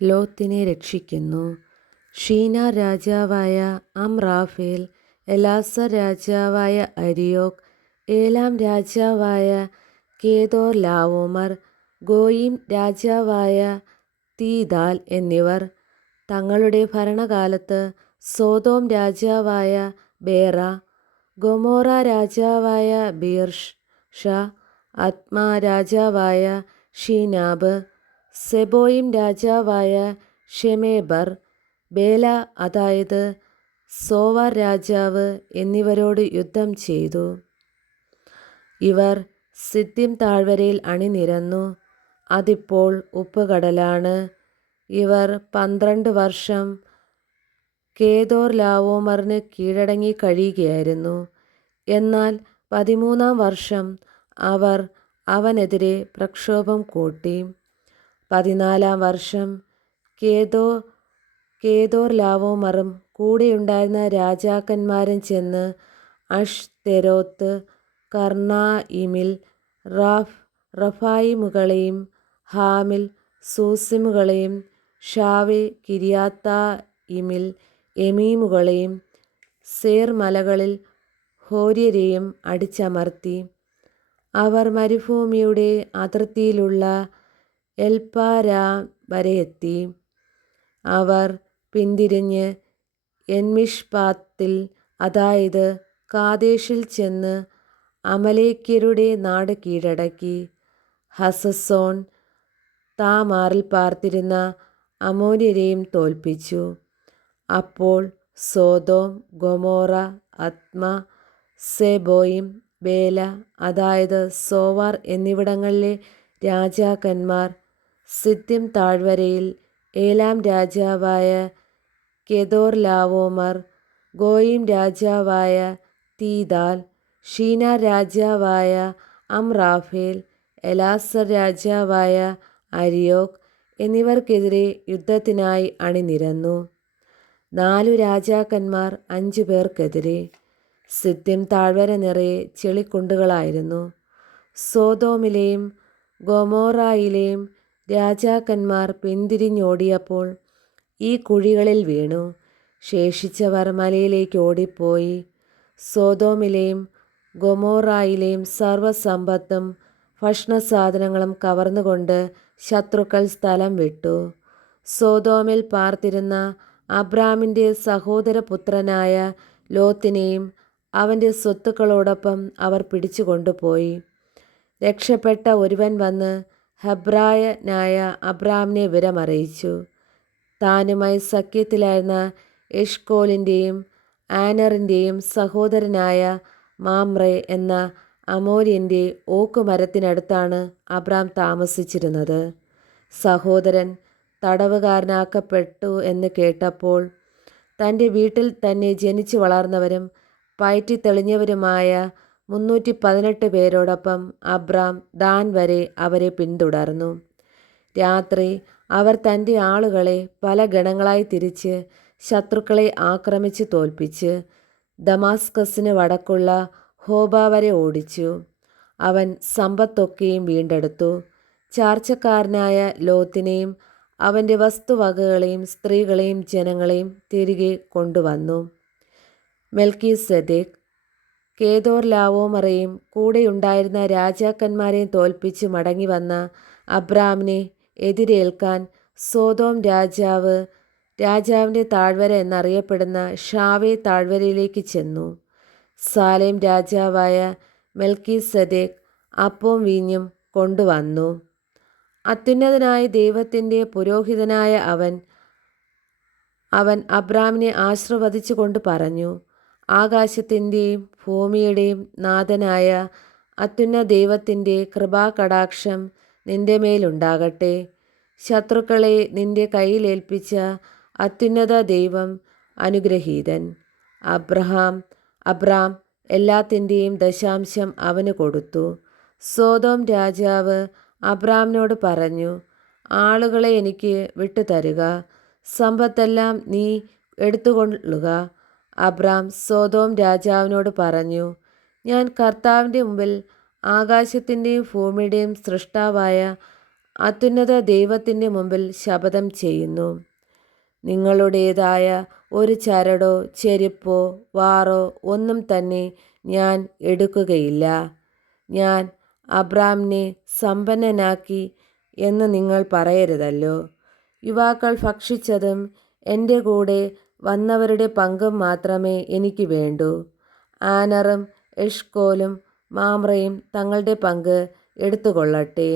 ലോത്തിനെ രക്ഷിക്കുന്നു. ഷീനാർ രാജാവായ അംറാഫേൽ, എലാസർ രാജാവായ അരിയോക്ക്, ഏലാം രാജാവായ കേദോർ ലാവോമർ, ഗോയിം രാജാവായ തീദാൽ എന്നിവർ തങ്ങളുടെ ഭരണകാലത്ത് സോദോം രാജാവായ ബേറ, ഗൊമോറ രാജാവായ ബീർഷ, അദ്മാ രാജാവായ ഷീനാബ്, സെബോയിം രാജാവായ ഷെമേബർ, ബേല അതായത് സോവാർ രാജാവ് എന്നിവരോട് യുദ്ധം ചെയ്തു. ഇവർ സിദ്ദിം താഴ്വരയിൽ അണിനിരന്നു. അതിപ്പോൾ ഉപ്പുകടലാണ്. ഇവർ 12 വർഷം കേദോർ ലാവോമറിന് കീഴടങ്ങി കഴിയുകയായിരുന്നു. എന്നാൽ 13-ാം വർഷം അവർ അവനെതിരെ പ്രക്ഷോഭം കൂട്ടി. 14-ാം വർഷം കേദോർ ലാവോമറും കൂടെയുണ്ടായിരുന്ന രാജാക്കന്മാരും ചെന്ന് അഷ്തെരോത്ത്, കർണായിമിൽ റഫായിമുകളെയും ഹാമിൽ സൂസിമുകളെയും ഷാവെ കിര്യാത്തായിമിൽ എമീമുകളെയും സേർ മലകളിൽ ഹോര്യരെയും അടിച്ചമർത്തി. അവർ മരുഭൂമിയുടെ അതിർത്തിയിലുള്ള എൽപാരാം വരെയെത്തി. അവർ പിന്തിരിഞ്ഞ് എൻമിഷ്പാത്തിൽ അതായത് കാദേശിൽ ചെന്ന് അമലേക്യരുടെ നാട് കീഴടക്കി. ഹസസോൻ താമാറിൽ പാർത്തിരുന്ന അമോര്യരെയും തോൽപ്പിച്ചു. അപ്പോൾ സോദോം, ഗൊമോറ, അദ്മ, സെബോയിം, ബേല അതായത് സോവാർ എന്നിവിടങ്ങളിലെ രാജാക്കന്മാർ സിദ്ദിം താഴ്വരയിൽ ഏലാം രാജാവായ കെദോർ ലാവോമർ, ഗോയിം രാജാവായ തീദാൽ, ഷീനാർ രാജാവായ അംറാഫേൽ, എലാസർ രാജാവായ അരിയോക്ക് എന്നിവർക്കെതിരെ യുദ്ധത്തിനായി അണിനിരന്നു. 4 രാജാക്കന്മാർ 5 പേർക്കെതിരെ. സിദ്ദിം താഴ്വര നിറയെ ചെളിക്കുണ്ടുകളായിരുന്നു. സോദോമിലെയും ഗൊമോറായിലെയും രാജാക്കന്മാർ പിന്തിരിഞ്ഞോടിയപ്പോൾ ഈ കുഴികളിൽ വീണു. ശേഷിച്ചവർ മലയിലേക്ക് ഓടിപ്പോയി. സോദോമിലെയും ഗൊമോറായിലെയും സർവ്വസമ്പത്തും ഭക്ഷണസാധനങ്ങളും കവർന്നുകൊണ്ട് ശത്രുക്കൾ സ്ഥലം വിട്ടു. സോദോമിൽ പാർത്തിരുന്ന അബ്രാമിൻ്റെ സഹോദരപുത്രനായ ലോത്തിനെയും അവൻ്റെ സ്വത്തുക്കളോടൊപ്പം അവർ പിടിച്ചുകൊണ്ടുപോയി. രക്ഷപ്പെട്ട ഒരുവൻ വന്ന് ഹെബ്രായനായ അബ്രാമിനെ വിവരമറിയിച്ചു. താനുമായി സഖ്യത്തിലായിരുന്ന എഷ്കോലിൻ്റെയും ആനറിൻ്റെയും സഹോദരനായ മാമ്രെ എന്ന അമോര്യൻ്റെ ഓക്കുമരത്തിനടുത്താണ് അബ്രാം താമസിച്ചിരുന്നത്. സഹോദരൻ തടവുകാരനാക്കപ്പെട്ടു എന്ന് കേട്ടപ്പോൾ തൻ്റെ വീട്ടിൽ തന്നെ ജനിച്ചു വളർന്നവരും പയറ്റിത്തെളിഞ്ഞവരുമായ 318 പേരോടൊപ്പം അബ്രാം ദാൻ വരെ അവരെ പിന്തുടർന്നു. രാത്രി അവർ തൻ്റെ ആളുകളെ പല ഗണങ്ങളായി തിരിച്ച് ശത്രുക്കളെ ആക്രമിച്ച് തോൽപ്പിച്ച് ദമാസ്കസിന് വടക്കുള്ള ഹോബ വരെ ഓടിച്ചു. അവൻ സമ്പത്തൊക്കെയും വീണ്ടെടുത്തു. ചാർച്ചക്കാരനായ ലോത്തിനെയും അവൻ്റെ വസ്തുവകകളെയും സ്ത്രീകളെയും ജനങ്ങളെയും തിരികെ കൊണ്ടുവന്നു. മെൽക്കിസെദെക്ക് കേദോർ ലാവോമറെയും കൂടെയുണ്ടായിരുന്ന രാജാക്കന്മാരെയും തോൽപ്പിച്ച് മടങ്ങി വന്ന അബ്രാമിനെ എതിരേൽക്കാൻ സോദോം രാജാവിൻ്റെ താഴ്വര എന്നറിയപ്പെടുന്ന ഷാവെ താഴ്വരയിലേക്ക് ചെന്നു. സാലേം രാജാവായ മെൽക്കിസെദെക്ക് അപ്പവും വീഞ്ഞും കൊണ്ടുവന്നു. അത്യുന്നതനായ ദൈവത്തിൻ്റെ പുരോഹിതനായ അവൻ അബ്രാമിനെ ആശീർവദിച്ചു കൊണ്ട് പറഞ്ഞു, ആകാശത്തിൻ്റെയും ഭൂമിയുടെയും നാഥനായ അത്യുന്നത ദൈവത്തിൻ്റെ കൃപാകടാക്ഷം നിൻ്റെ മേലുണ്ടാകട്ടെ. ശത്രുക്കളെ നിൻ്റെ കയ്യിലേൽപ്പിച്ച അത്യുന്നത ദൈവം അനുഗ്രഹീതൻ. അബ്രാം എല്ലാത്തിൻ്റെയും ദശാംശം അവന് കൊടുത്തു. സോദോം രാജാവ് അബ്രാമിനോട് പറഞ്ഞു, ആളുകളെ എനിക്ക് വിട്ടുതരുക, സമ്പത്തെല്ലാം നീ എടുത്തുകൊള്ളുക. അബ്രാം സോദോം രാജാവിനോട് പറഞ്ഞു, ഞാൻ കർത്താവിൻ്റെ മുമ്പിൽ ആകാശത്തിൻ്റെയും ഭൂമിയുടെയും സൃഷ്ടാവായ അത്യുന്നത ദൈവത്തിൻ്റെ മുമ്പിൽ ശപഥം ചെയ്യുന്നു. നിങ്ങളുടേതായ ഒരു ചരടോ ചെരുപ്പോ വാറോ ഒന്നും തന്നെ ഞാൻ എടുക്കുകയില്ല. ഞാൻ അബ്രാമിനെ സമ്പന്നനാക്കി എന്ന് നിങ്ങൾ പറയരുതല്ലോ. യുവാക്കൾ ഭക്ഷിച്ചതും എൻ്റെ കൂടെ വന്നവരുടെ പങ്കും മാത്രമേ എനിക്ക് വേണ്ടൂ. ആനറും എഷ്കോലും മാമ്രയും തങ്ങളുടെ പങ്ക് എടുത്തുകൊള്ളട്ടെ.